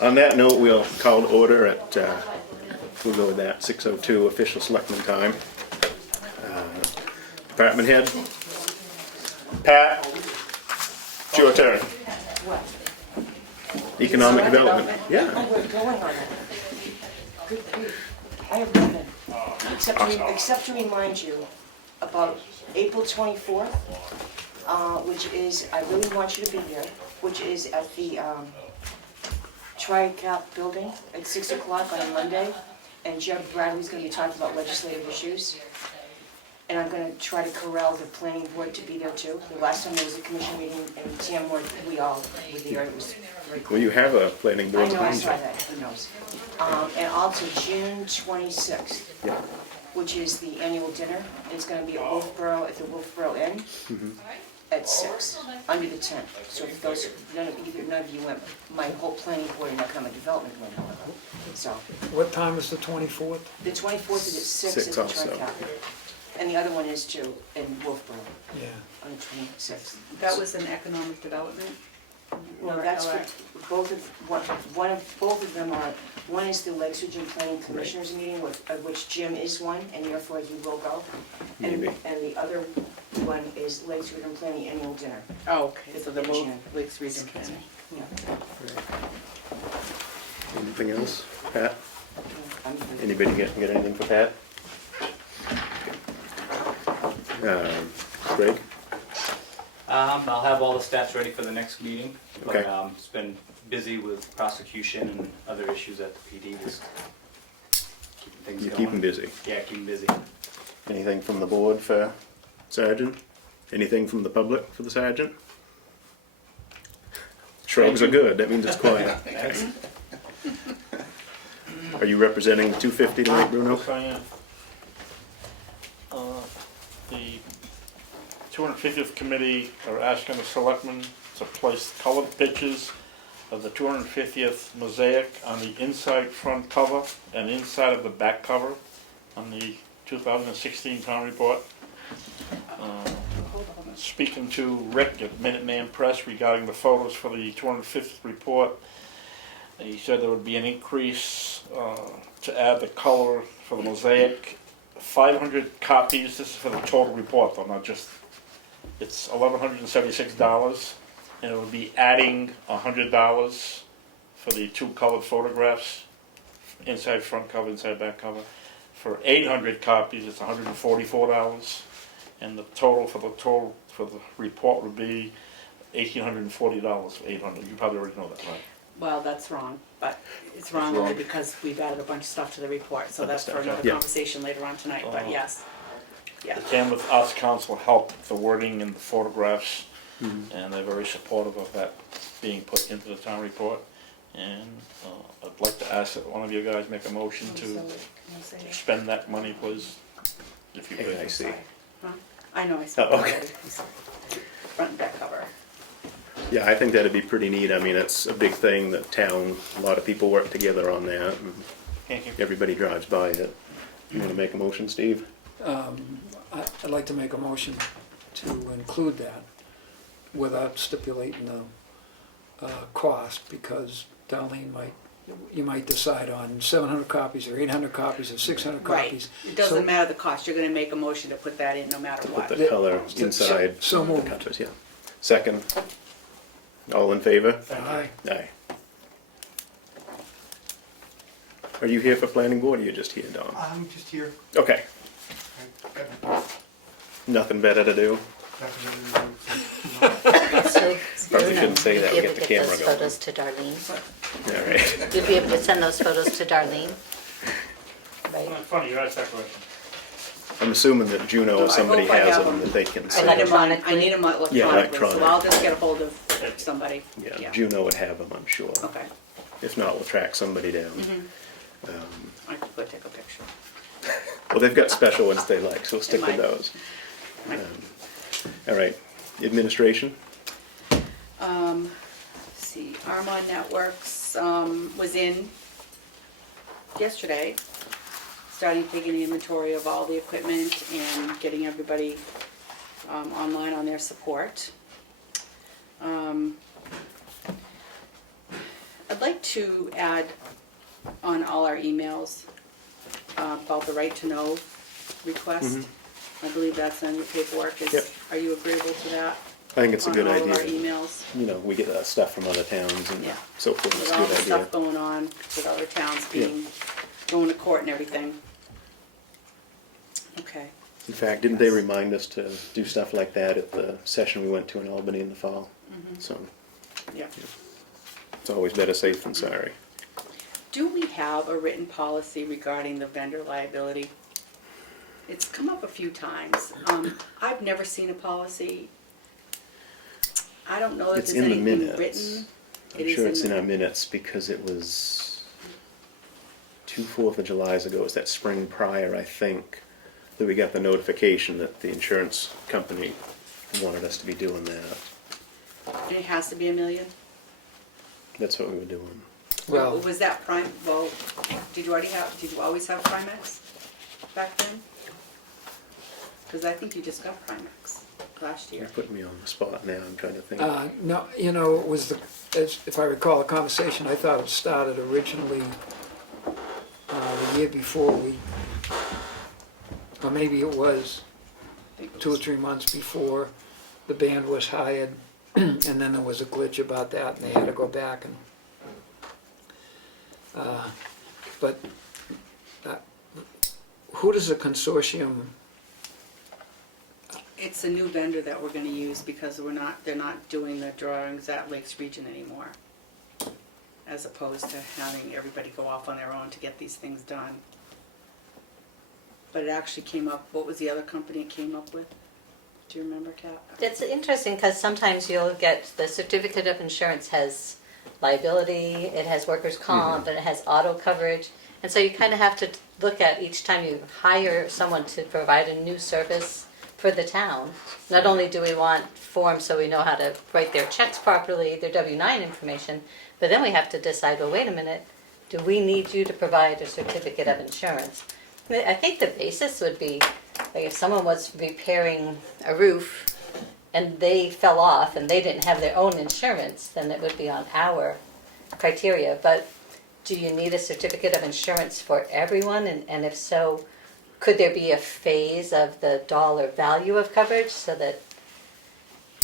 On that note, we'll call to order at, we'll go with that, 6:02 official selectman time. Department head? Pat, it's your turn. What? Economic development. Yeah. Oh, we're going on it. Good grief. I have nothing. Except to remind you about April 24th, which is, I really want you to be here, which is at the Tri-Cap building at 6 o'clock on a Monday. And Jeb Bradley's gonna be talking about legislative issues. And I'm gonna try to corral the planning board to be there too. The last time there was a commission meeting in Tamworth, we all were there. It was very cool. Well, you have a planning I board know, I meeting. saw that, who knows. And also June 26th, Yeah. which is the annual dinner. It's gonna be at Wolfboro, at the Wolfboro Inn, at 6, under the tent. So if those, none of you went, my whole planning board and economic development went, however. So, What time is the 24th? the 24th is at 6 at Six the also. Tri-Cap. And the other one is too, in Wolfboro, Yeah. on the 26th. That was an economic development? No, that's what, both of both of them are, one is the Lakes Region Planning Commissioners meeting, of which Jim is one, and therefore he will go. Maybe. And the other one is Lakes Region Planning Annual Dinner. Oh, okay, so they're both June. Lakes Region Planning. Yeah. Anything else, Pat? I'm free. Anybody get anything for Pat? Greg? I'll have all the stats ready for the next meeting, but Okay. it's been busy with prosecution and other issues at the PD, just keeping things You going. keep him busy. Yeah, keeping busy. Anything from the board for Sergeant? Anything from the public for the Sergeant? Shrugs are good, that means it's quiet. Are you representing 250 tonight, Bruno? Yes, I am. The 250th committee are asking the selectmen to place colored pictures of the 250th mosaic on the inside front cover and inside of the back cover on the 2016 town report. Speaking to Rick at Minuteman Press regarding the photos for the 250th report, he said there would be an increase to add the color for the mosaic. 500 copies, this is for the total report though, not just, it's $1,176, and it would be adding $100 for the two colored photographs, inside front cover, inside back cover. For 800 copies, it's $144, and the total for the report would be $1,840 for 800. You probably already know that, right? Well, that's wrong, but it's wrong only because we've added a bunch of stuff to the report, so that's for another Yeah. conversation later on tonight, but yes. Yeah. The Tamworth Arts Council helped the wording and the photographs, and they're very supportive of that being put into the town report. And I'd like to ask that one of you guys make a motion to spend that money, please, if you could. I see. Huh? I know, I saw Oh, it okay. already. Front and back cover. Yeah, I think that'd be pretty neat. I mean, it's a big thing, the town, a lot of people work together on that, and Thank you. everybody drives by it. You wanna make a motion, Steve? I'd like to make a motion to include that without stipulating the cost, because Darlene you might decide on 700 copies or 800 copies or 600 Right, copies. it doesn't matter the cost, you're gonna make a motion to put that in no matter Put what. the color inside So the moved. covers, yeah. Second? All in favor? Aye. Aye. Are you here for planning board, or you're just here, Don? I'm just here. Okay, I've got nothing better to do? nothing to do. So, Probably shouldn't say that, we you'll get be the able to camera get those going. photos to Darlene. All right. You'll be able to send those photos to Darlene. Right. Funny, you asked that question. I'm assuming that Juno or I somebody hope I has have them them. that they can I send. need them on, I Electronically? need them Yeah, electronically, so electronic. I'll just get a hold of somebody. Yeah, Juno would have them, I'm sure. Okay, If not, we'll track somebody down. I could go take a picture. Well, they've got special ones they like, so we'll stick with might. those. Might. All right, administration? Let's see, Armon Networks, was in yesterday, starting taking the inventory of all the equipment and getting everybody, online on their support. like to add on all our emails about the right to know request. I believe that's on your paperwork. Yep. Are you agreeable to that? I think it's a good On all of our idea. emails, You know, we get that stuff from other towns and Yeah. so forth, it's with a all good the idea. stuff going on, with other towns Yeah. going to court and everything. Okay. In fact, didn't they remind us to do stuff like that at the session we went to in Albany in the fall? So, Yeah. it's always better safe than sorry. Do we have a written policy regarding the vendor liability? It's come up a few times. I've never seen a policy. I don't know if It's there's in the anything minutes. written. I'm It is sure it's in the- our minutes because it was 2 4th of Julys ago, it was that spring prior, I think, that we got the notification that the insurance company wanted us to be doing that. And it has to be $1 million? That's what we were doing. Well, Was that prime, well, did you always have Primex back then? Because I think you just got Primex last year. You're putting me on the spot now, I'm trying to think. no, you know, it was if I recall the conversation, I thought it started originally the year before or maybe it was I think it 2 or was- 3 months before the band was hired, and then there was a glitch about that, and they had to go back and, but who does the consortium, It's a new vendor that we're gonna use because they're not doing the drawings at Lakes Region anymore. As opposed to having everybody go off on their own to get these things done. But it actually came up, what was the other company it came up with? Do you remember, Kat? It's interesting because sometimes you'll get the certificate of insurance has liability, it has workers' comp, and it has auto coverage. And so you kind of have to look at each time you hire someone to provide a new service for the town. Not only do we want forms so we know how to write their checks properly, their W-9 information, but then we have to decide, well, wait a minute, do we need you to provide a certificate of insurance? I think the basis would be, like if someone was repairing a roof and they fell off and they didn't have their own insurance, then it would be on our criteria. But do you need a certificate of insurance for everyone? And if so, could there be a phase of the dollar value of coverage so that,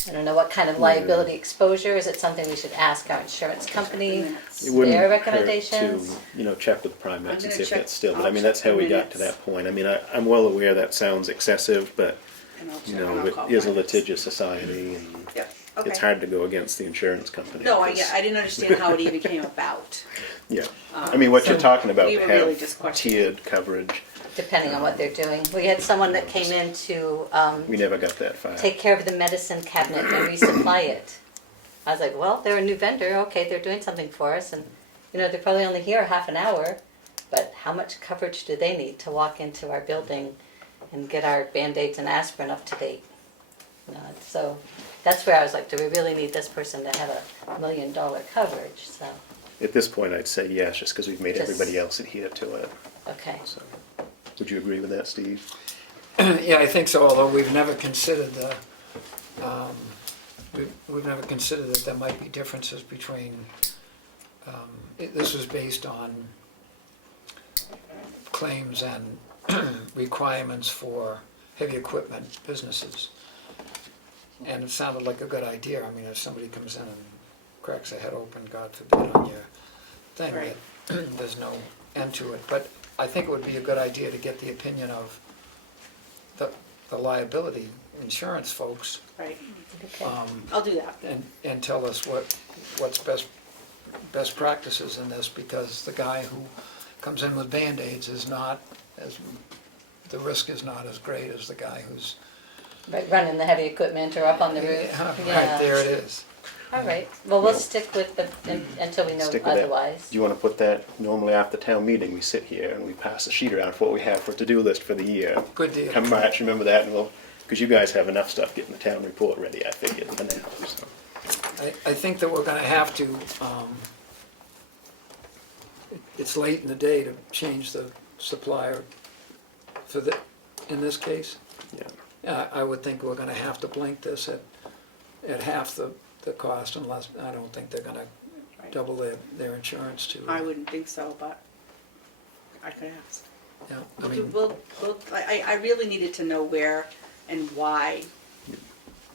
I don't know, what kind of liability exposure? Is it something we should ask our insurance company? It wouldn't Their hurt recommendations? to, check with Primex I'm and gonna see if check- that's still, but I I'll mean, that's check how the we got to minutes. that point. I mean, I'm well aware that sounds excessive, but, And I'll you check, and know, I'll it call is a Primex. litigious society and Yeah, okay. it's hard to go against the insurance company. No, I because- didn't understand how it even came about. Yeah, I mean, what you're So talking about, we to were really just have questioning. tiered coverage, Depending on what they're doing. We had someone that came in to we never got that far. take care of the medicine cabinet and resupply it. I was like, well, they're a new vendor, okay, they're doing something for us, and, they're probably only here half an hour, but how much coverage do they need to walk into our building and get our Band-Aids and aspirin up to date? So that's where I was like, do we really need this person to have $1 million coverage? So, At this point, I'd say yes, just because we've made Just- everybody else adhere to it. okay. So, would you agree with that, Steve? yeah, I think so, although we've never considered we've never considered that there might be differences between, this was based on claims and requirements for heavy equipment businesses. And it sounded like a good idea. I mean, if somebody comes in and cracks their head open, God forbid, on your thing, Right. that there's no end to it. But I think it would be a good idea to get the opinion of the liability insurance folks, Right, Okay. I'll do that. and tell us what's best practices in this, because the guy who comes in with Band-Aids is not the risk is not as great as the guy who's, Right, running the heavy equipment or up on the roof. right, there it is. All right, well, we'll stick with until we know Stick with that. otherwise. Do you want to put that, normally after town meeting, we sit here and we pass a sheet around for what we have for a to-do list for the year. Good deal. Come March, remember that, and because you guys have enough stuff getting the town report ready, I figured, for now, so. I think that we're gonna have to, it's late in the day to change the supplier in this case. Yeah. I would think we're gonna have to blink this at half the cost, unless, I don't think they're gonna double their insurance too. I wouldn't think so, but I could ask. Yeah, I mean, I really needed to know where and why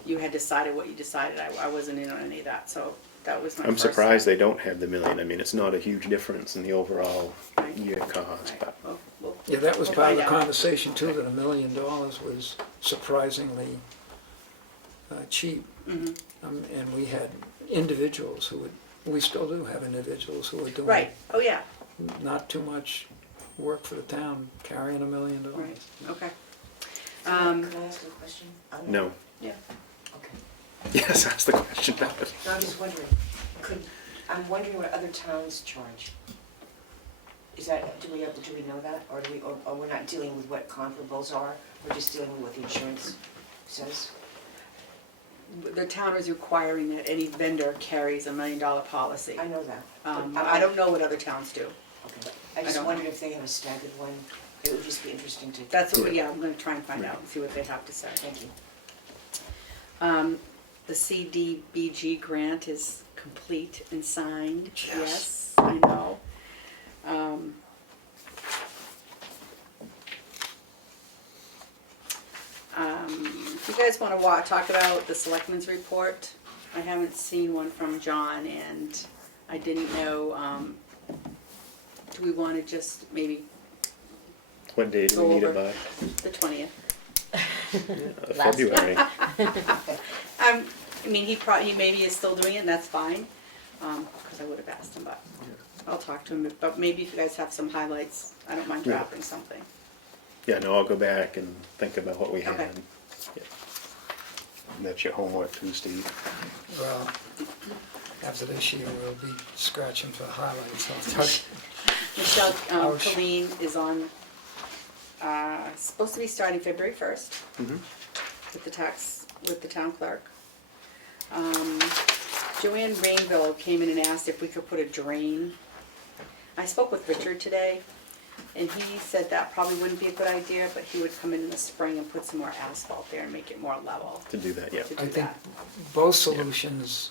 you had decided what you decided. I wasn't in on any of that, so that was my I'm first. surprised they don't have the million. I mean, it's not a huge difference in the overall Right. year cost, Right. but Well, yeah, that was we'll part of find the out. conversation too, that $1 million was surprisingly cheap. Mhm. And we had individuals who would, we still do have individuals who are doing Right, oh, yeah, not too much work for the town, carrying $1 million. right, okay. Can I ask a question? no. Yeah. Okay. Yes, that's the question. No, I'm just wondering, I'm wondering what other towns charge. Is that, do we know that, or or we're not dealing with what comparables are, we're just dealing with what the insurance says? The town is requiring that any vendor carries $1 million policy. I know that. I don't know what other towns do. Okay. I just don't wondered know. if they have a staggered one, it would just be interesting to. That's what, yeah, I'm gonna try and find out and see what they have to say. Thank you. The CDBG grant is complete and signed. Yes. I know. If you guys wanna talk about the selectmen's report, I haven't seen one from John, and I didn't know, do we wanna just maybe What day do we need it Go by? the 20th? Last February. I mean, he maybe is still doing it, and that's fine, because I would have asked him, but I'll talk to him. But maybe if you guys have some highlights, I don't mind Yeah. drafting something. Yeah, no, I'll go back and think about what we had. Okay. Yeah. And that's your homework too, Steve. Well, after this year, we'll be scratching for highlights, I'll tell you. Michelle Ouch. Colleen is on, supposed to be starting February 1st Mm-hmm. with the town clerk. Joanne Rainville came in and asked if we could put a drain. I spoke with Richard today, and he said that probably wouldn't be a good idea, but he would come in the spring and put some more asphalt there and make it more level To do that, yeah. to I do think that. both solutions,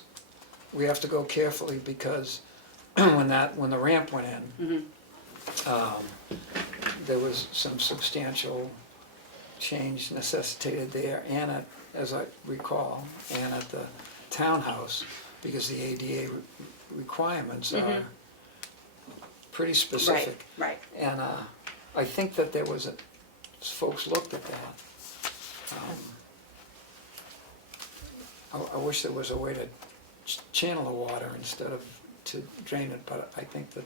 we have to go carefully, because when the ramp went in, there was some substantial change necessitated there, and as I recall, and at the townhouse, because the ADA requirements are pretty specific. Right, And I think that there was, folks looked at that. I wish there was a way to channel the water instead of to drain it, but I think that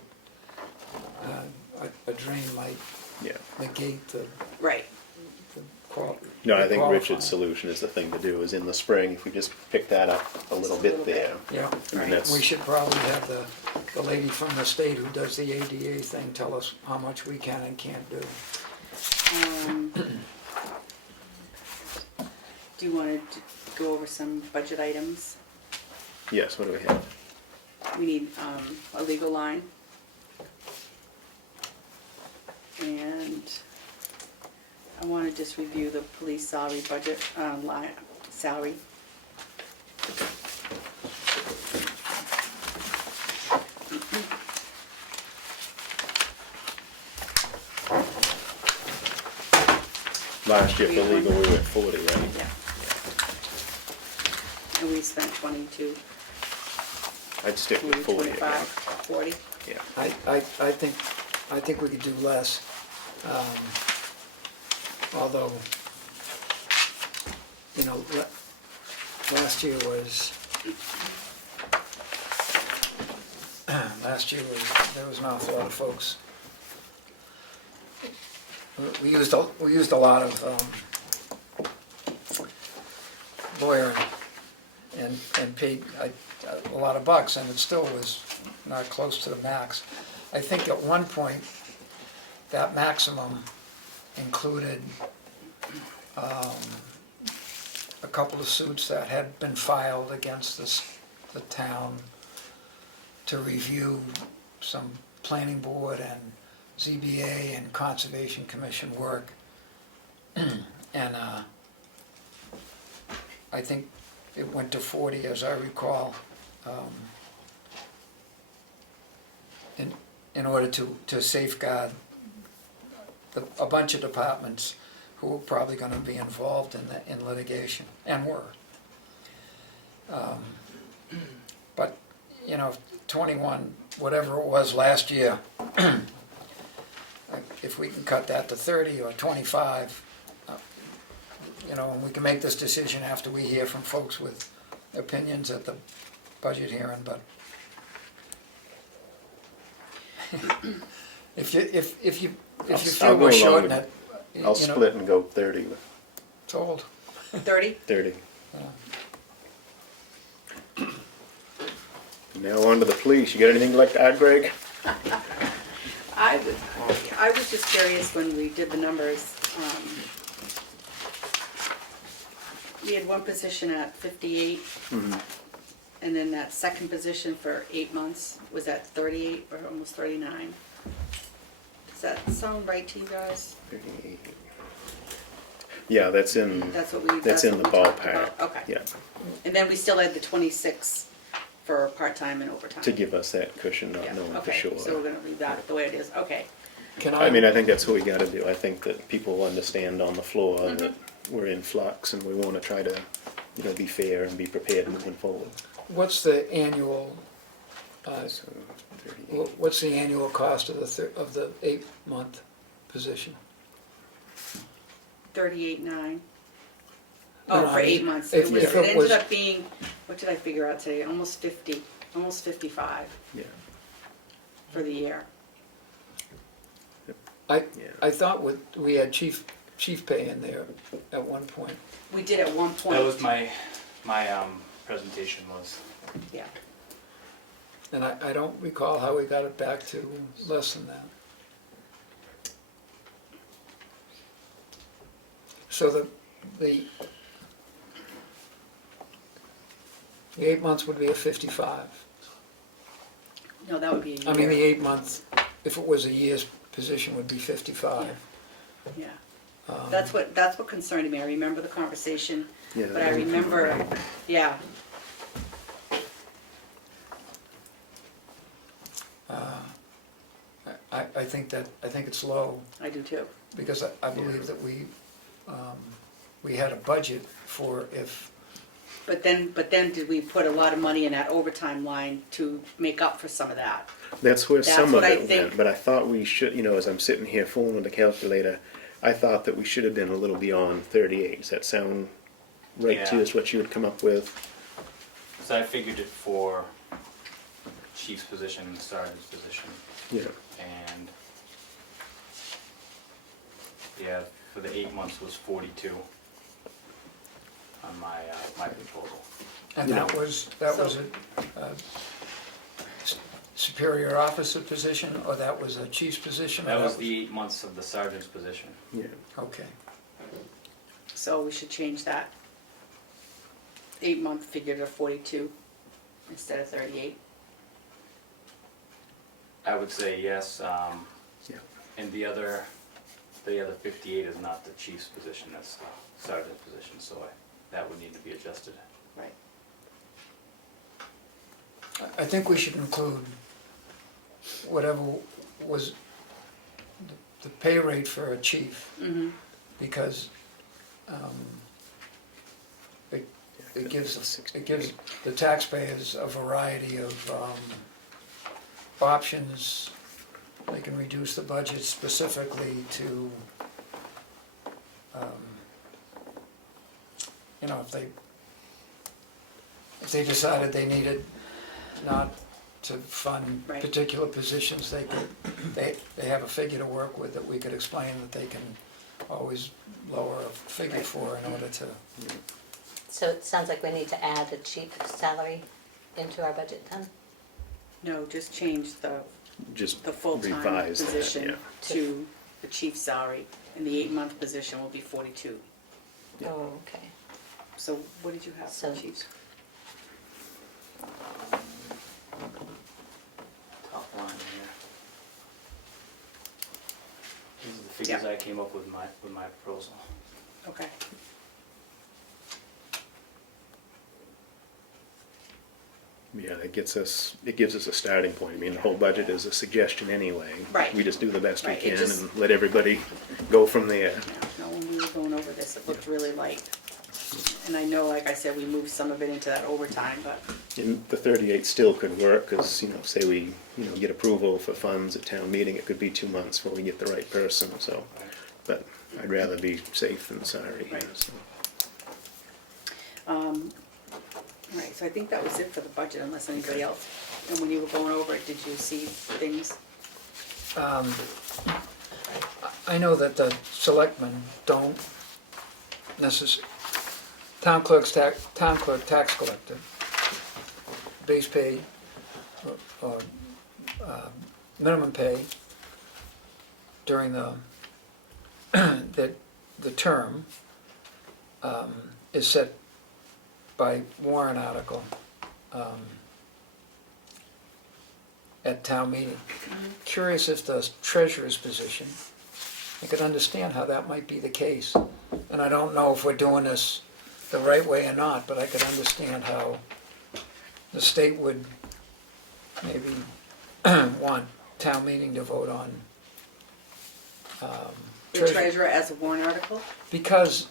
a drain might Yeah. negate the right. quality. No, I think Richard's solution is the thing to do, is in the spring, if we just pick that up a little bit there. Yeah, I mean, that's, we should probably have the lady from the state who does the ADA thing tell us how much we can and can't do. Do you want to go over some budget items? yes, what do we have? We need a legal line. And I want to just review the police salary budget, line, salary. Last year for legal, we were at 40, right? Yeah. And we spent 22, I'd stick with 40 again. 25, 40. Yeah. I think we could do less, although, you know, last year was, there was an awful lot of folks. We used a lot of lawyer and paid a lot of bucks, and it still was not close to the max. I think at one point, that maximum included a couple of suits that had been filed against the town to review some planning board and ZBA and Conservation Commission work. And I think it went to 40, as I recall. in order to safeguard a bunch of departments who were probably gonna be involved in litigation, and were. But, you know, 21, whatever it was last year, if we can cut that to 30 or 25, you know, and we can make this decision after we hear from folks with opinions at the budget hearing, but if you I'll feel go we're along shorting with- it, you I'll know, split and go 30 with told. 30? 30. Now on to the police. You got anything you'd like to add, Greg? I was just curious when we did the numbers. We had one position at 58, and then that second position for 8 months was at 38 or almost 39. Does that sound right to you guys? 38. Yeah, that's in That's what the we talked ballpark. about? Okay. Yeah, And then we still had the 26 for part-time and overtime. to give us that cushion, not Yeah, knowing for okay, sure. so we're gonna leave that the way it is, okay. Can I mean, I think that's what we gotta do. I think that people understand on the floor that we're in flux and we wanna try to, you know, be fair and be prepared moving forward. What's the annual, So, 38. what's the annual cost of the 8-month position? 38.9. No, Oh, I for mean, 8 months. if It it ended was- up being, what did I figure out today? Almost 50, almost 55 Yeah, for the year. I yeah. thought we had chief pay in there at one point. We did at one point. That was my presentation was. Yeah. And I don't recall how we got it back to less than that. So the 8 months would be a 55. No, that would be a year. I mean, the 8 months, if it was a year's position, would be 55. Yeah. Um, That's what concerned me. I remember the conversation, Yeah, but I remember, yeah. I think it's low, I do too. because I believe that we had a budget for if, But then did we put a lot of money in that overtime line to make up for some of that? That's where That's some of what I it think. went, but I thought we should, you know, as I'm sitting here fooling with the calculator, I thought that we should have been a little beyond 38. Does that sound right to you? Yeah. Is what you would come up with? So I figured it for chief's position and sergeant's position, Yeah. and yeah, for the 8 months was 42 on my proposal. and Yeah. that was a superior officer position, or that was a chief's position? or That was the 8 months of the sergeant's position. Yeah. Okay. So we should change that 8-month figure to 42 instead of 38. I would say yes, Yeah. and the other 58 is not the chief's position, that's the sergeant's position, so that would need to be adjusted. Right. I think we should include whatever was the pay rate for a chief, Mm-hmm. because it gives the taxpayers a variety of options. They can reduce the budget specifically to, you know, if they decided they needed not to fund Right. particular positions, they have a figure to work with that we could explain that they can always lower a figure for in order to. So it sounds like we need to add a chief salary into our budget then? No, just change the Just full-time revise that, position yeah. to the chief's salary, and the 8-month position will be 42. Yeah. Oh, okay. So what did you have for So- chiefs? Top line here. These are the figures I came up with my proposal. Yeah, it gives us a starting point. I mean, the whole budget is a suggestion anyway. Right. We just do the best we Right, it can just- and let everybody go from there. No, when we were going over this, it looked really light. And I know, like I said, we moved some of it into that overtime, but, And the 38 still could work, because, say we, get approval for funds at town meeting, it could be 2 months before we get the right person, so. But I'd rather be safe than sorry, yeah, Right. so. all right, so I think that was it for the budget, unless anybody else. And when you were going over it, did you see things? I know that the selectmen don't town clerk, tax collector, base pay, or minimum pay during the term is set by warrant article at town meeting. Curious if the treasurer's position, I could understand how that might be the case. And I don't know if we're doing this the right way or not, but I could understand how the state would maybe want town meeting to vote on The treasurer as a warrant article? because,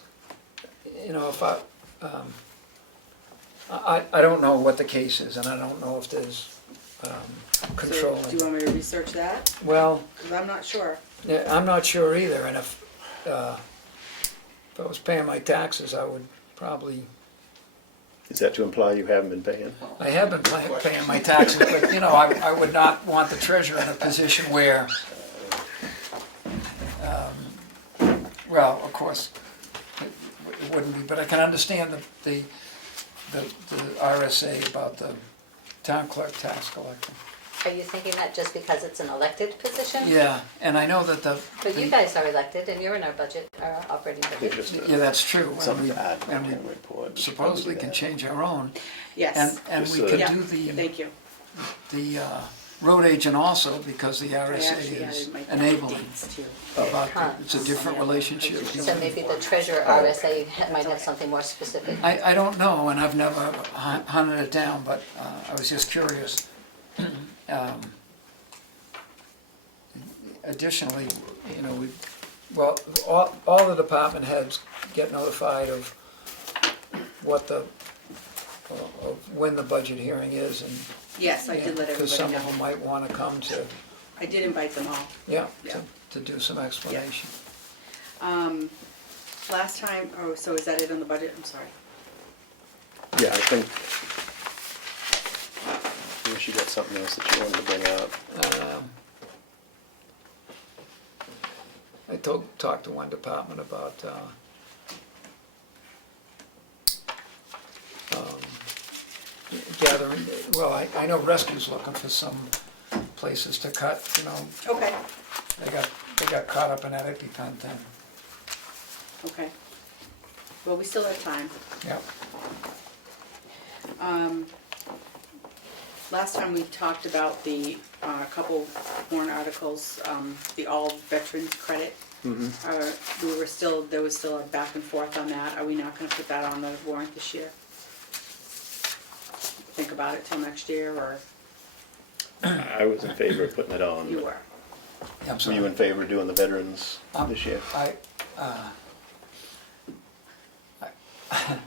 if I don't know what the case is, and I don't know if there's control. So, do you want me to research that? Well, Because I'm not sure. yeah, I'm not sure either, and if I was paying my taxes, I would probably, Is that to imply you haven't been paying? I have been paying my taxes, but, I would not want the treasurer in a position where, well, of course, it wouldn't be, but I can understand the RSA about the town clerk tax collector. Are you thinking that just because it's an elected position? Yeah, and I know that But you guys are elected and you're in our budget, our operating It's budget. just yeah, that's true, and something we, to add to the and we town report. supposedly can change our own, Yes. and Just we so- could Yeah, do the thank you. road agent also, because the I RSA actually is added my enabling dates too. about, Huh. it's a different relationship. So maybe the treasurer RSA might have something more specific. I don't know, and I've never hunted it down, but I was just curious. Additionally, all the department heads get notified of when the budget hearing is, and Yes, I did let because everybody some of them know. might want to come to, I did invite them all. yeah, Yeah. to do some explanation. Last time, so is that it on the budget? I'm sorry. Yeah, I think, unless you got something else that you wanted to bring up. I talked to one department about gathering, well, I know Rescue's looking for some places to cut, Okay, they got caught up in that EpiPen thing. okay. Well, we still have time. Yep. Last time we talked about the couple warrant articles, the all veterans credit. There was still a back and forth on that. Are we not gonna put that on the warrant this year? Think about it till next year, or I was in favor of putting it on. you but were? I'm Were sorry. you in favor of doing the veterans this year?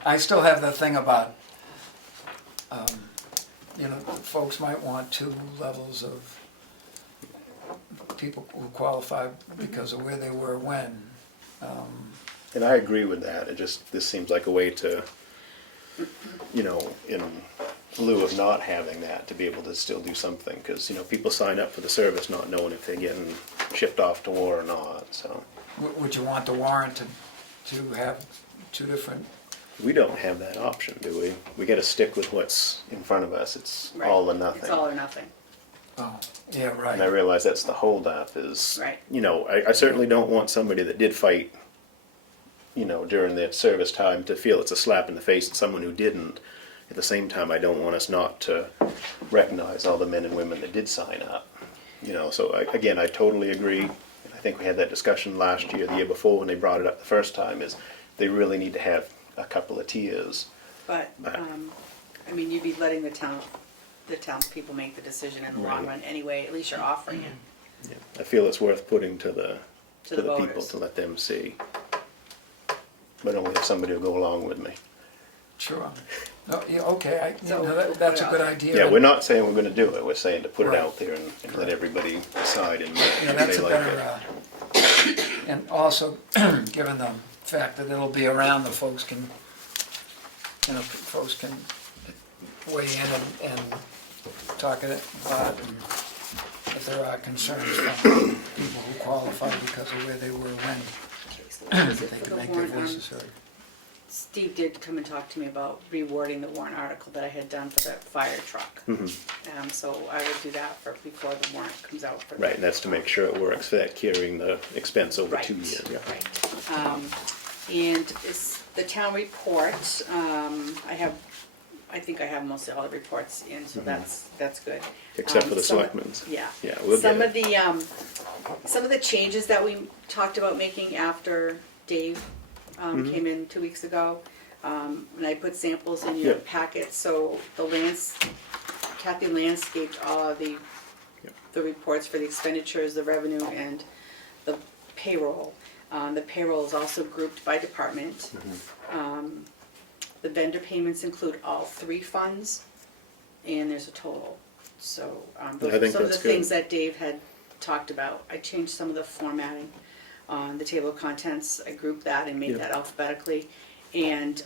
I still have the thing about, folks might want 2 levels of people who qualify because of where they were when. And I agree with that, this seems like a way to, in lieu of not having that, to be able to still do something, because, people sign up for the service not knowing if they're getting shipped off to war or not, so. Would you want the warrant to have 2 different? We don't have that option, do we? We gotta stick with what's in front of us, it's Right. all or nothing. It's all or nothing. Oh, yeah, And I right. realize that's the holdup is, Right. I certainly don't want somebody that did fight, during their service time to feel it's a slap in the face at someone who didn't. At the same time, I don't want us not to recognize all the men and women that did sign up. So again, I totally agree. I think we had that discussion last year, the year before, when they brought it up the first time, is they really need to have a couple of tiers. But, Right. you'd be letting the town the townspeople make the decision in the long Right. run anyway, at least you're offering it Yeah. I feel it's worth putting to the people voters. to let them see. But only if somebody will go along with me. Sure. Oh, yeah, okay, So we'll put that's it a out good there. idea. Yeah, we're not saying we're gonna do it, we're saying to put it Right. out there and let everybody decide and Yeah, if that's they a like better, it. and also, given the fact that it'll be around, the folks can, folks can weigh in and talk it about, and if there are concerns from people who qualify because of where they were when, Okay, so what is they it for can the make their warrant voices article? heard. Steve did come and talk to me about rewording the warrant article that I had done for the fire truck. So I will do that before the warrant comes out. For Right, and that's to make sure it works for that carrying the expense over Right, 2 years. Yeah. right. And the town report, I think I have mostly all the reports in, so that's good. Except for the some- selectmen's. Yeah. Yeah, we'll get Some it. of the, some of the changes that we talked about making after Dave came in 2 weeks ago, and I put samples in your Yep. packet, so Kathy landscaped all of the reports for the expenditures, the revenue, and the payroll. The payroll is also grouped by department. The vendor payments include all 3 funds, and there's a total. So, those I are think some of the that's good. things that Dave had talked about. I changed some of the formatting on the table of contents. I grouped that and made Yep. that alphabetically. And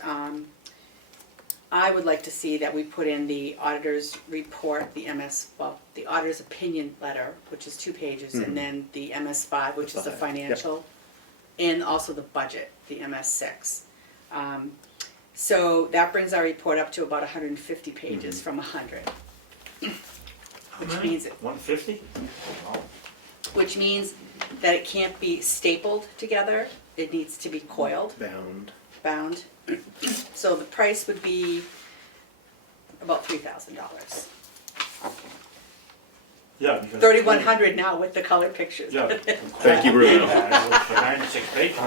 I would like to see that we put in the auditor's report, the auditor's opinion letter, which is 2 pages, and then the MS5, which is the 5, yep. financial, and also the budget, the MS6. So that brings our report up to about 150 pages from 100. Which means 150? which means that it can't be stapled together. It needs to be coiled, bound. So the price would be about $3,000. Yeah. because- 3,100 now with the color pictures. Yeah. Thank you, Bruno. For 96 pages.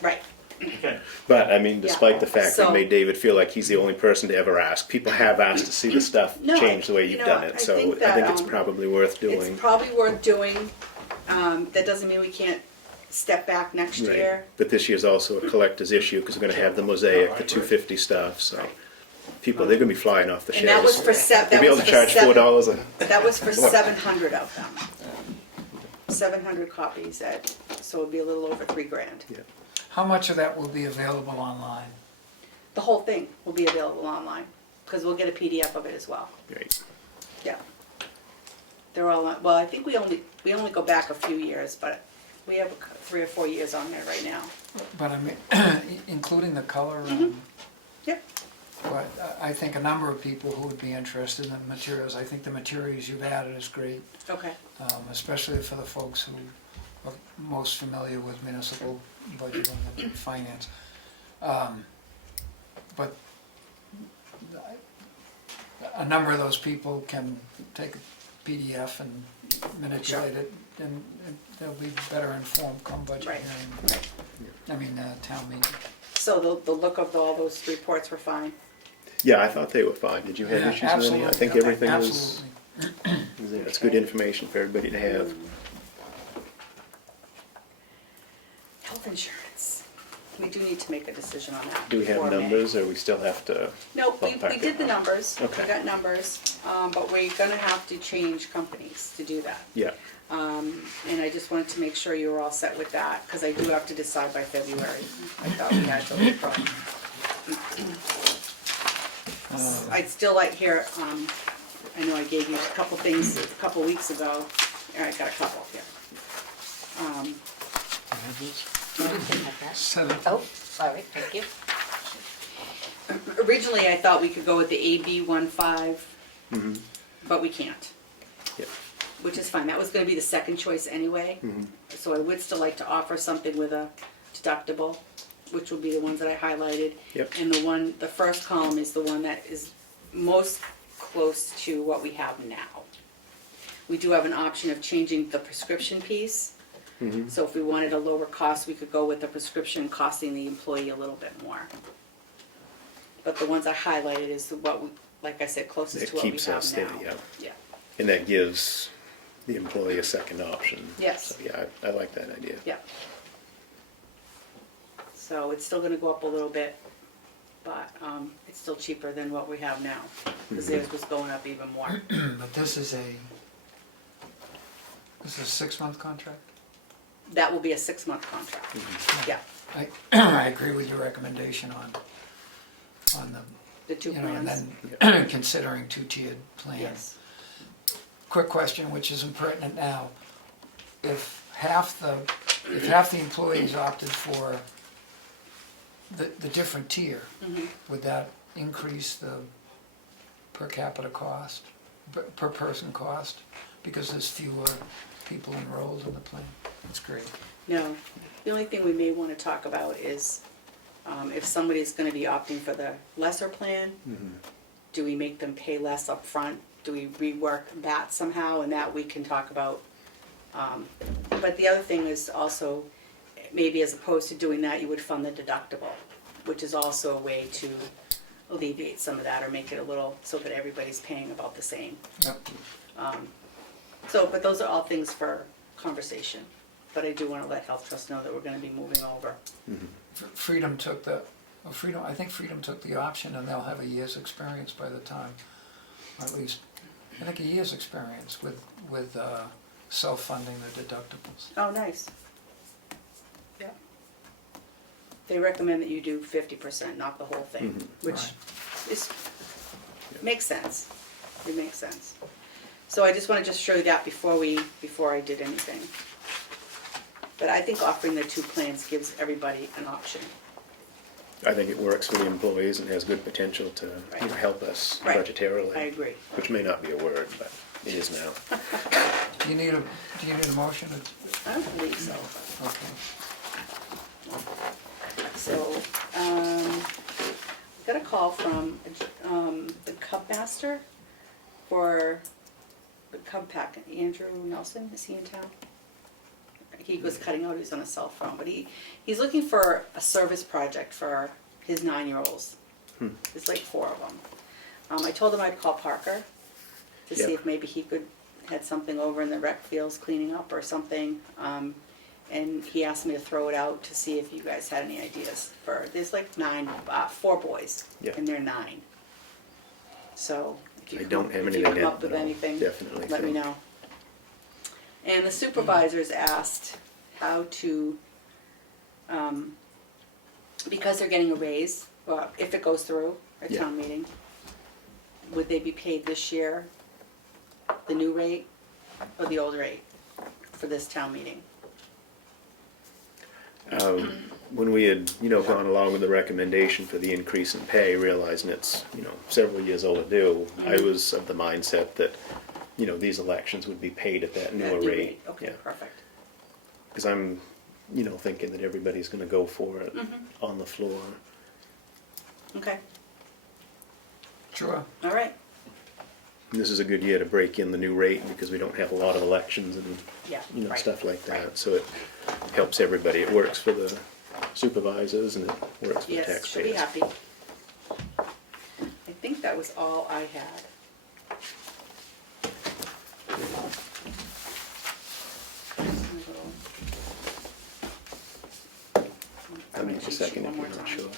Right. Okay. But, I mean, despite the fact So- we made David feel like he's the only person to ever ask, people have asked to see the stuff No, change the way you you've know, done I it. So think I think that, it's probably worth doing. It's probably worth doing. That doesn't mean we can't step back next Right. year. But this year's also a collector's issue because we're gonna have the mosaic, the 250 stuff, so Right. people, they're gonna be flying off the shelves. And that was for They'll be able to charge $4 a, That was for 700 of them. 700 copies so it'd be a little over $3,000. yeah. How much of that will be available online? The whole thing will be available online, because we'll get a PDF of it as well. Right. Yeah. They're all, well, I think we only go back a few years, but we have 3 or 4 years on there right now. But I mean, including the color, Yep. but I think a number of people who would be interested in the materials, I think the materials you've added is great, Okay. especially for the folks who are most familiar with municipal budgeting and finance. But a number of those people can take a PDF and manipulate it, and they'll be better informed come budget Right. hearing. I mean, town meeting. So the look of all those reports were fine? Yeah, I thought they were fine. Did you have Yeah, issues with any? I absolutely. think Okay. everything was, Absolutely. it's good information for everybody to have. Health insurance. We do need to make a decision on that. Do we have before May. numbers or we still have to? No, we ballpark did it? the numbers. Okay. We got numbers, but we're gonna have to change companies to do that. Yeah, And I just wanted to make sure you were all set with that, because I do have to decide by February. I thought we had till April. I'd still like here, I know I gave you a couple things a couple weeks ago. All right, got a couple here. You can have that. 7. Oh, sorry, thank you. Originally, I thought we could go with the AB 15, but we can't, yeah. which is fine. That was gonna be the second choice anyway. So I would still like to offer something with a deductible, which will be the ones that I highlighted. Yep. And the first column is the one that is most close to what we have now. We do have an option of changing the prescription piece. So if we wanted a lower cost, we could go with the prescription costing the employee a little bit more. But the ones I highlighted is what we, like I said, closest It to what we keeps have us now. steady, yeah. Yeah, And that gives the employee a second option. Yes. So, yeah, I like that idea. yeah. So it's still gonna go up a little bit, but, it's still cheaper than what we have now, because theirs was going up even more. But this is a 6-month contract? That will be a 6-month contract, yeah, I agree with your recommendation on the two you know, and plans, then considering two-tiered plan. yes. Quick question, which isn't pertinent now. If half the employees opted for the different tier, would that increase the per capita cost, per person cost? Because there's fewer people enrolled in the plan. That's great. No, the only thing we may wanna talk about is, if somebody's gonna be opting for the lesser plan, do we make them pay less up front? Do we rework that somehow, and that we can talk about? But the other thing is also, maybe as opposed to doing that, you would fund the deductible, which is also a way to alleviate some of that, or make it a little, so that everybody's paying about the same. Yep. But those are all things for conversation. But I do wanna let Health Trust know that we're gonna be moving over. Freedom took I think Freedom took the option, and they'll have a year's experience by the time, or at least, I think a year's experience with self-funding the deductibles. Oh, nice. Yeah. They recommend that you do 50%, not the whole thing, which Right. is, makes sense. It makes sense. So I just wanna show you that before I did anything. But I think offering the two plans gives everybody an option. I think it works for the employees and has good potential to Right. help us Right. budgetarily. I agree. Which may not be a word, but it is now. Do you need a motion? I don't believe so. Okay. So, got a call from, the Cub Master for the Cub Pack, Andrew Nelson, is he in town? He was cutting out, he was on a cell phone, but he's looking for a service project for his 9-year-olds. There's like 4 of them. I told him I'd call Parker to see Yep. if maybe he had something over in the rec fields cleaning up or something. And he asked me to throw it out to see if you guys had any ideas there's like 4 boys, Yeah. and they're 9. So, if you I don't have if anything you come yet, up with but I'll anything, definitely let me throw- know. And the supervisors asked how to, because they're getting a raise, well, if it goes through at Yeah. town meeting, would they be paid this year, the new rate, or the old rate for this town meeting? When we had, gone along with the recommendation for the increase in pay, realizing it's, several years overdue, I was of the mindset that, these elections would be paid at that newer That new rate. Okay, perfect. Because I'm, thinking that everybody's gonna go for it on the floor. Okay, Sure. all right, And this is a good year to break in the new rate because we don't have a lot of elections and, yeah, right. stuff like that. right. So it helps everybody. It works for the supervisors and it works for the Yes, she'll be taxpayers. happy. I think that was all I had. I'll need a second if One more you're not time. sure.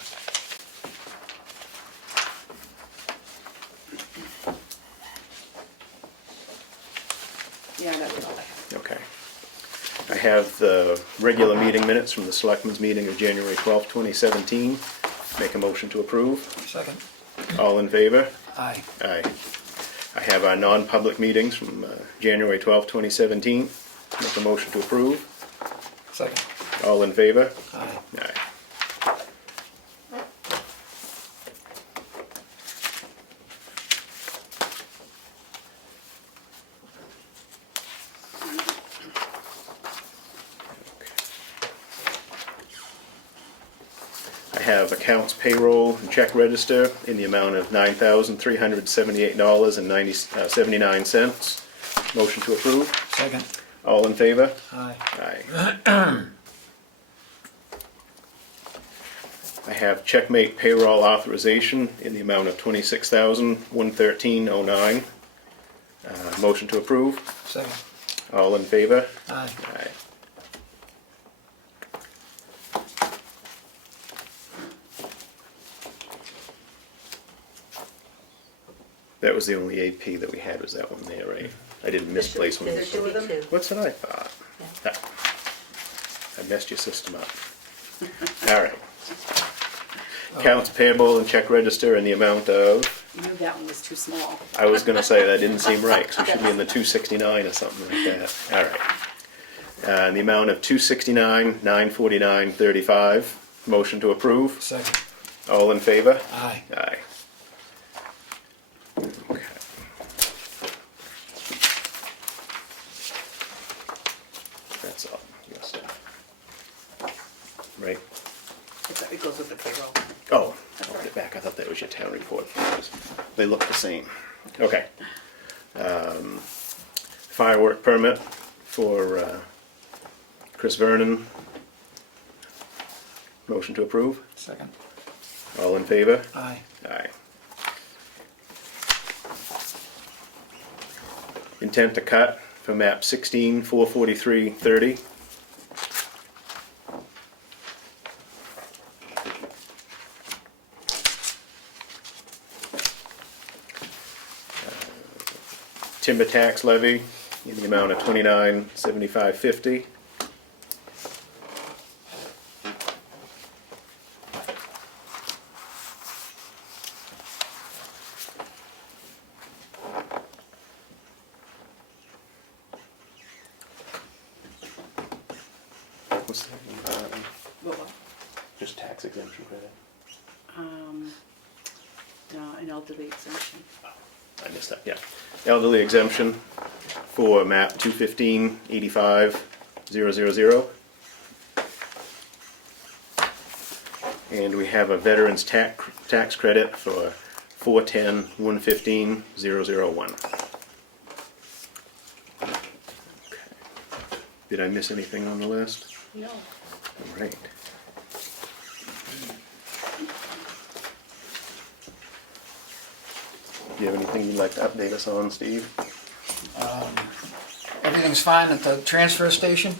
Yeah, that was all I had. Okay. I have the regular meeting minutes from the Selectmen's meeting of January 12th, 2017. Make a motion to approve. Second. All in favor? Aye. Aye. I have our non-public meetings from January 12th, 2017. Make a motion to approve. Second. All in favor? Aye. Aye. I have accounts payroll and check register in the amount of $9,378.79. Motion to approve. Second. All in favor? Aye. Aye. I have checkmate payroll authorization in the amount of $26,113.09. Motion to approve. Second. All in favor? Aye. Aye. That was the only AP that we had, was that one there, right? I didn't misplace one. There should be two. What's what I thought? Yeah. I messed your system up. All right. Accounts payable and check register in the amount of, You knew that one was too small. I was gonna say that didn't seem right, because we should be in the 269 or something like that. All right. In the amount of 269,949.35. Motion to approve. Second. All in favor? Aye. Aye. Okay. That's all, your stuff. Right? It goes with the payroll. Oh, I'll put it back, I thought that was your town report. They look the same. Okay. Firework permit for Chris Vernon. Motion to approve. Second. All in favor? Aye. Aye. Intent to cut for map 16, 44330. Timber tax levy in the amount of $29,7550. What's that? What? Just tax exemption credit. No, an elderly exemption. I missed that, yeah. Elderly exemption for map 215-85-000. And we have a veteran's tax credit for 410-115-001. Okay. Did I miss anything on the list? No. All right. Do you have anything you'd like to update us on, Steve? Everything's fine at the transfer station,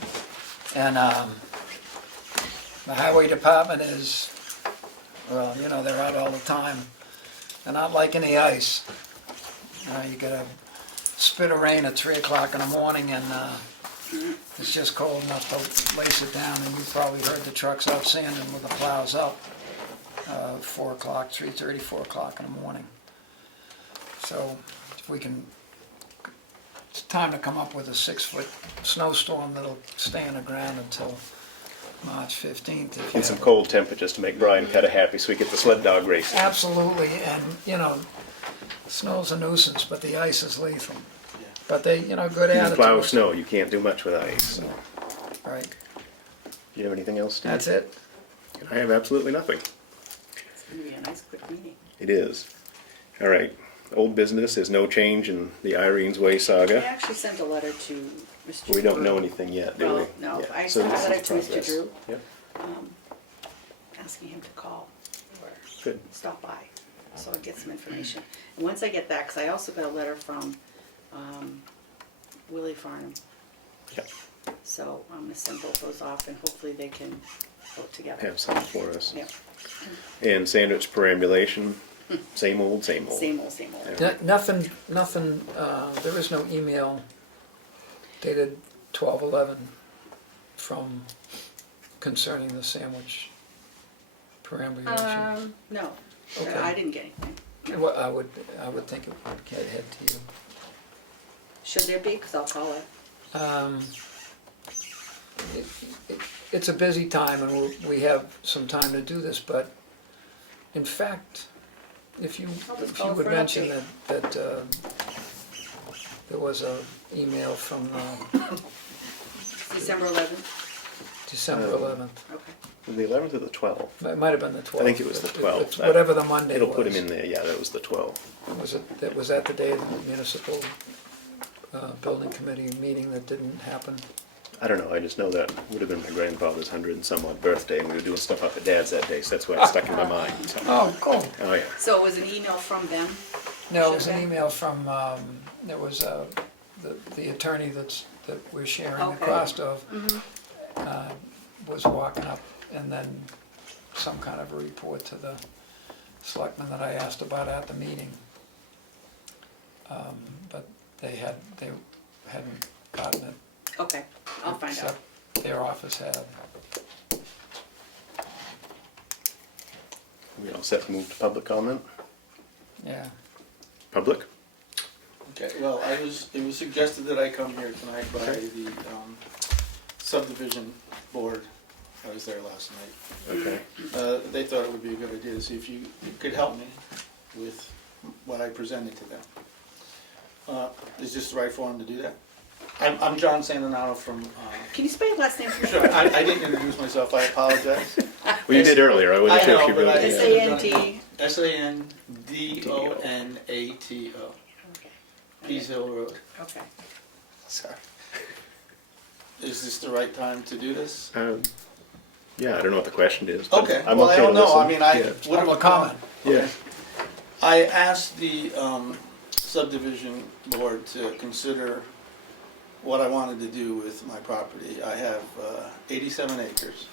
and the highway department is, well, you know, they're out all the time. They're not liking the ice. You get a spit of rain at 3 o'clock in the morning, and it's just cold enough to lace it down, and you've probably heard the trucks out sanding with the plows up, 4 o'clock, 3:30, 4 o'clock in the morning. So if we can, it's time to come up with a 6-foot snowstorm that'll stay on the ground until March 15th. if you And some have- cold temperatures to make Brian kind of happy so we get the sled dog racing. Absolutely, and, you know, snow's a nuisance, but the ice is lethal. But they, you know, good You can plow attitude. snow, you can't do much with ice. So. Right, Do you have anything else, Steve? that's it. I have absolutely nothing. It's gonna be a nice quick meeting. It is. All right. Old business, there's no change in the Irene's Way I saga. actually sent a letter to Mr. We don't know Drew, anything yet, do we? Well, no, Yeah. I So sent a this is letter to Mr. progress. Drew. Yep, Asking him to call or good. stop by, so I get some information. And once I get that, because I also got a letter from Willie Farnham, Yep. so I'm gonna send both those off and hopefully they can vote together. Have something for us. Yeah, And sandwich perambulation, same old, same old. same old, same old. Yeah. Nothing, there is no email dated 12/11 from concerning the sandwich perambulation. No, Okay. I didn't get anything. Well, I would think it would get ahead to you. Should there be? Because I'll call it. It's a busy time and we have some time to do this, but in fact, if you I'll just call would for an mention update. that there was a email from December 11th? December 11th. Okay. The 11th or the 12th? It might have been the 12th. I think it was the 12th. It's whatever the Monday was. It'll put him in there, yeah, that was the 12th. Was that the day of the municipal building committee meeting that didn't happen? I don't know, I just know that would have been my grandfather's 100 and some odd birthday, and we were doing stuff up at Dad's that day, so that's why it stuck in my mind. So. Oh, cool. Oh, yeah. So it was an email from them? No, it was an email from, there was the attorney that we're sharing the Okay. cost of, was walking up, and then some kind of a report to the selectmen that I asked about at the meeting. But they hadn't gotten it. Okay, I'll find out. Except their office had. We all set to move to public comment? Yeah. Public? Okay, well, it was suggested that I come here tonight by the subdivision board. I was there last night. Okay. They thought it would be a good idea to see if you could help me with what I presented to them. Is this the right forum to do that? I'm John Santanato from, Can you spell your last name for me? sure, I didn't introduce myself, I apologize. Well, you did earlier, I wasn't I sure know, if you but really I- did. SAND. Sandonato, Pease Hill Road. Okay. Sorry. Is this the right time to do this? Yeah, I don't know what the question is. But Okay, I'm well, I okay don't to know, I listen. mean, I Yeah. would have. Public comment. Yeah. I asked the subdivision board to consider what I wanted to do with my property. I have 87 acres.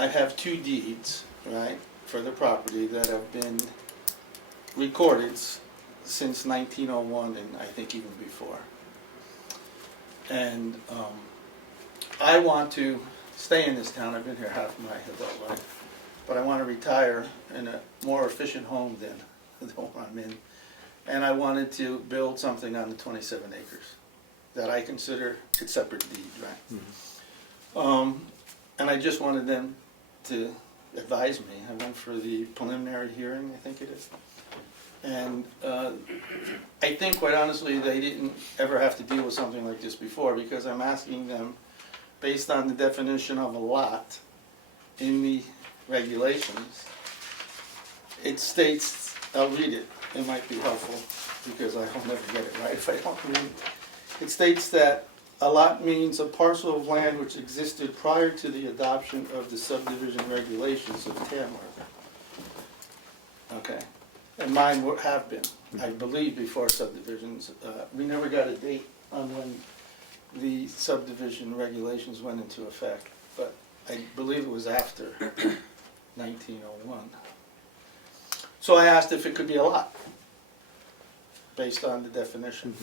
I have 2 deeds, right, for the property that have been recorded since 1901 and I think even before. And I want to stay in this town. I've been here half my adult life. But I want to retire in a more efficient home than the one I'm in. And I wanted to build something on the 27 acres that I consider a separate deed, right? Mm-hmm. And I just wanted them to advise me. I went for the preliminary hearing, I think it is. And I think, quite honestly, they didn't ever have to deal with something like this before, because I'm asking them, based on the definition of a lot in the regulations, it states, I'll read it, it might be helpful, because I will never get it right if I don't read it. It states that a lot means a parcel of land which existed prior to the adoption of the subdivision regulations of Tamworth. Okay, and mine would have been, I believe, before subdivisions. We never got a date on when the subdivision regulations went into effect, but I believe it was after 1901. So I asked if it could be a lot, based on the definition.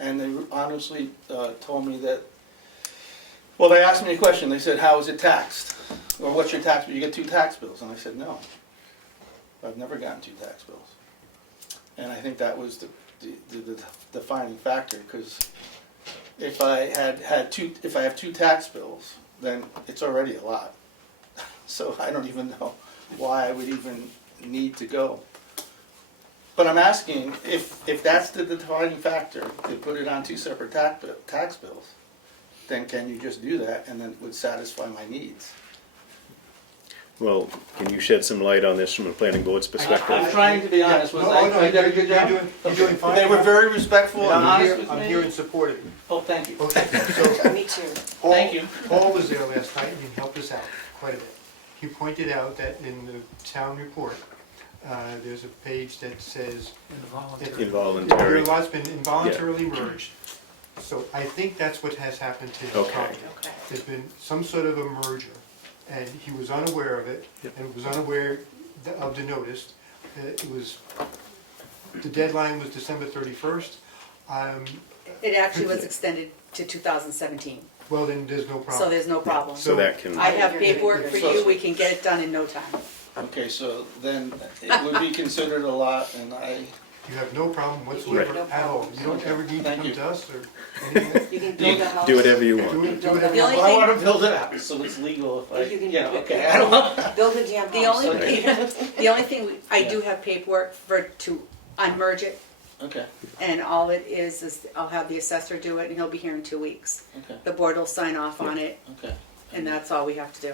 And they honestly told me that, well, they asked me a question. They said, how is it taxed? Or what's your tax bill? You get 2 tax bills. And I said, no, I've never gotten 2 tax bills. And I think that was the defining factor, because if I have 2 tax bills, then it's already a lot. So I don't even know why I would even need to go. But I'm asking, if that's the defining factor, to put it on 2 separate tax bills, then can you just do that and then it would satisfy my needs? Well, can you shed some light on this from a planning board's I'm perspective? trying to be honest. Was I did a good job? You're doing fine. They were very respectful and honest with me. I'm here in support of you. Oh, thank you. Okay, so Me too. Thank you. Paul was there last night and he helped us out quite a bit. He pointed out that in the town report, there's a page that says Involuntary. Involuntary. your lot's been involuntarily merged. So I think that's what has happened to his Okay. property. Okay. There's been some sort of a merger, and he was unaware of it, and was unaware of the notice. The deadline was December 31st. It actually was extended to 2017, Well, then there's no problem. so there's no problem. So that can, I have paperwork for you, we can get it done in no time. Okay, so then it would be considered a lot and You have no problem whatsoever Right. at all. You don't ever need to Thank come you. to us or anything. You can build a house. do whatever you Do want. it, do whatever The you only want. Well, I want to build it out, so it's legal if I, You can- yeah, okay, I don't know. Build a damn The house. only, the only thing, I do have paperwork to unmerge it, Okay, and all it is I'll have the assessor do it, and he'll be here in 2 weeks. okay, The board will sign off on it, okay. and that's all we have to do.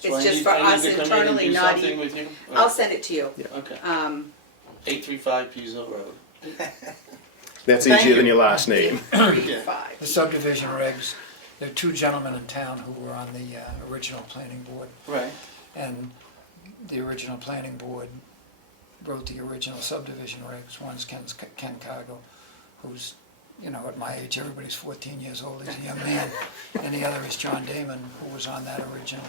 So It's I just need- for I need us to come in and internally, do not something even, with you? I'll send it to you. Yeah. Okay, Um, 835 Pease Hill Road. That's Thank easier than you. your last name. Yeah. Five. The subdivision regs, there are two gentlemen in town who were on the original planning board, Right. and the original planning board wrote the original subdivision regs. One's Ken Cargo, who's, you know, at my age, everybody's 14 years old, he's a young man, and the other is John Damon, who was on that original,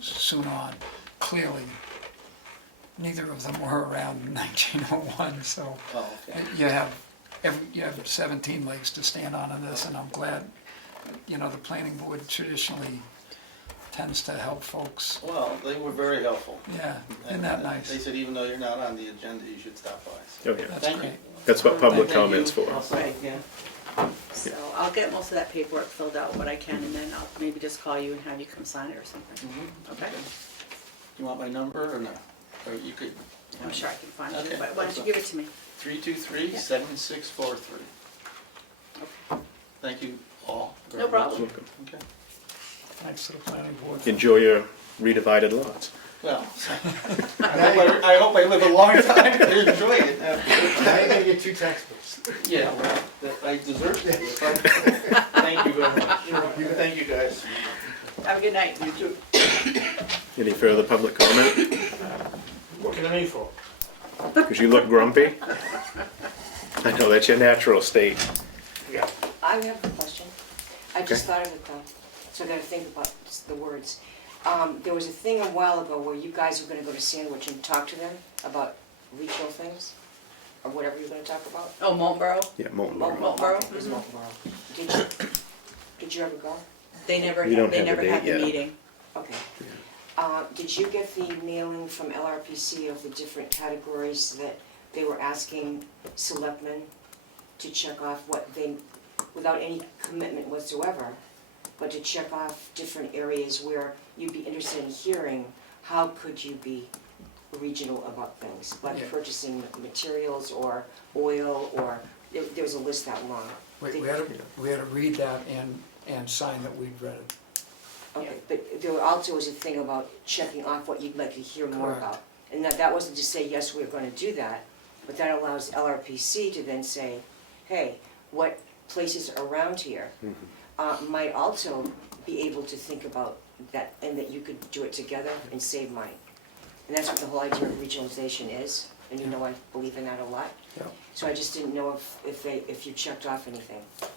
soon on. Clearly, neither of them were around in 1901, so Oh, okay. you have 17 legs to stand on this, and I'm glad, you know, the planning board traditionally tends to help folks. Well, they were very helpful. Yeah, isn't that nice? They said even though you're not on the agenda, you should stop by. Oh, yeah. That's Thank you. great. That's what public Thank you. comments for. Also, Right. yeah. So I'll get most of that paperwork filled out, what I can, and then I'll maybe just call you and have you come sign it or something. Mhm. Okay? You want my number or no? Or you could. I'm sure I can find it, Okay. but why don't you give it to me? 323-7643. Okay. Thank you all. very No problem. much. Welcome. Okay. Thanks to the planning board. Enjoy your redivided lots. Well, I hope I live a long time to enjoy it. Now you're gonna get 2 textbooks. Yeah, well, I deserve it. Thank you very much. Thank you, guys. Have a good night. You too. Any further public comment? What can I need for? Because you look grumpy. I know, that's your natural state. Yeah. I have a question. I just Okay. thought of it though, so I gotta think about just the words. There was a thing a while ago where you guys were gonna go to Sandwich and talk to them about regional things, or whatever you're gonna talk about. Oh, Moultonborough? Yeah, Molten Moultonborough. Okay, it was Mhm. Moultonborough. Did you ever go? They never, We don't they have the never had date the yet. meeting. Okay. Did you get the mailing from LRPC of the different categories that they were asking selectmen to check off what they, without any commitment whatsoever, but to check off different areas where you'd be interested in hearing, how could you be regional about things, like Yeah. purchasing materials or oil, or, there was a list that long. We had to read that and sign that we'd read it. Okay, but there also was a thing about checking off what you'd like to hear more Correct. about. And that wasn't to say, yes, we're gonna do that, but that allows LRPC to then say, hey, what places around here might also be able to think about that, and that you could do it together and save money. And that's what the whole idea of regionalization is, and you know I believe in that a lot. Yeah. So I just didn't know if you checked off anything. or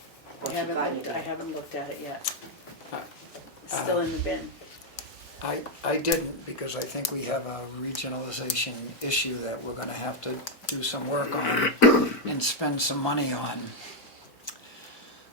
I if you got haven't anything. looked at it yet. Uh, It's still in the bin. I didn't, because I think we have a regionalization issue that we're gonna have to do some work on and spend some money on,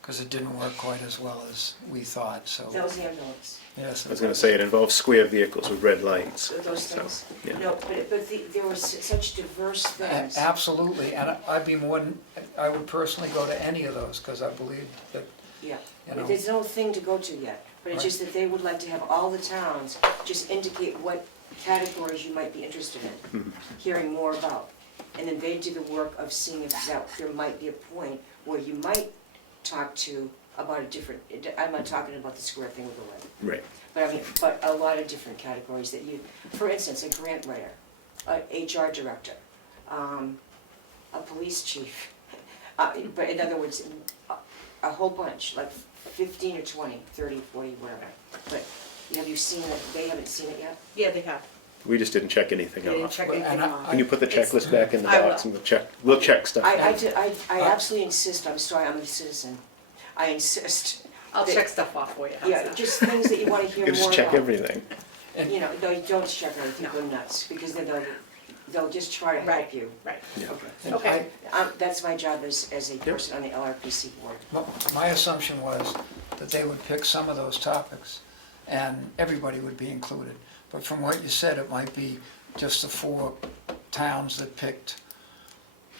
because it didn't work quite as well as we thought, so, That was the ambulance. yes. I was gonna say, it involves square vehicles with red lights. Those So, things? yeah. No, but there were such diverse things. Absolutely, and I'd be more than, I would personally go to any of those, because I believe that, Yeah, you but know, there's no thing to go to yet. But it's Right. just that they would like to have all the towns just indicate what categories you might be interested in, hearing more about. And then they do the work of seeing if there might be a point where you might talk to about a different, I'm not talking about the square thing with the lead. Right. But I mean, but a lot of different categories that you, for instance, a grant writer, a HR director, a police chief. But in other words, a whole bunch, like 15 or 20, 30, 40, whatever. But have you seen it, they haven't seen it yet? Yeah, they have. We just didn't check anything They didn't off. check Well, anything and off. Can you put the It's- checklist back in the I box will. and we'll check stuff. I absolutely insist, I'm sorry, I'm a citizen. I insist. I'll that- check stuff off for you. How's Yeah, that? just things that you wanna hear You more just about. check everything. and, You know, no, you don't check everything, go nuts, because then they'll just try to help Right. you. Right. and Okay. That's my job as a person on the LRPC board. my assumption was that they would pick some of those topics, and everybody would be included. But from what you said, it might be just the 4 towns that picked,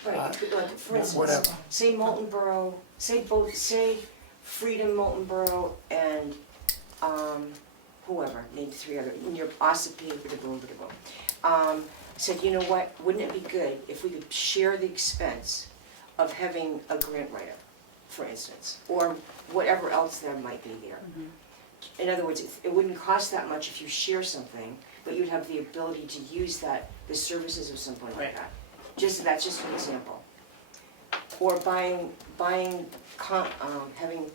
Right, like, for instance, whatever. say Moultonborough, say Freedom, Moultonborough, and, whoever, maybe 3 other, in your Ossipee, said, you know what, wouldn't it be good if we could share the expense of having a grant writer, for instance, or whatever else there might be there. In other words, it wouldn't cost that much if you share something, but you'd have the ability to use that, the services of someone like Right. that. That's just an example. or having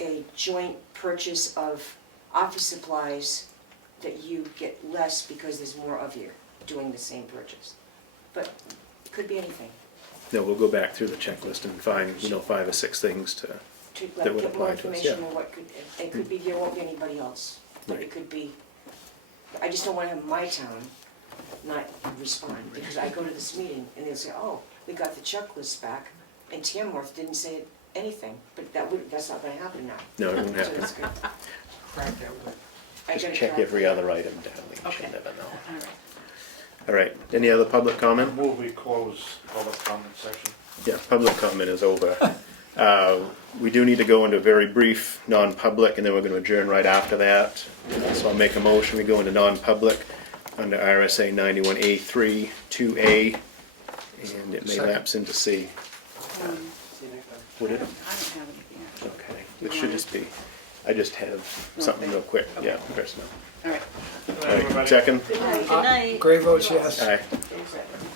a joint purchase of office supplies that you get less because there's more of you doing the same purchase. But it could be anything. No, we'll go back through the checklist and find, 5 or 6 things to, To That would get more apply to us, information yeah. on what could, it could be, there won't be anybody else. But Right. it could be, I just don't wanna have my town not respond, because I go to this meeting and they'll say, oh, we got the checklist back, and Tamworth didn't say anything, but that's not gonna happen now. no, it won't So happen. it's good. Crack that whip. I Just gotta check try. every other item down, you Okay. should never know. All right. All right, any other public comment? Move we close public comment section. Yeah, public comment is over. We do need to go into a very brief non-public, and then we're gonna adjourn right after that. So I'll make a motion, we go into non-public under RSA 91A3, 2A, and it may Second. lapse into C. Would I it? don't have anything else. Okay, it should just be, I just have something real quick, yeah, personnel. All right. All right, second? Good night. Good night. Gray votes yes. Aye. Exactly.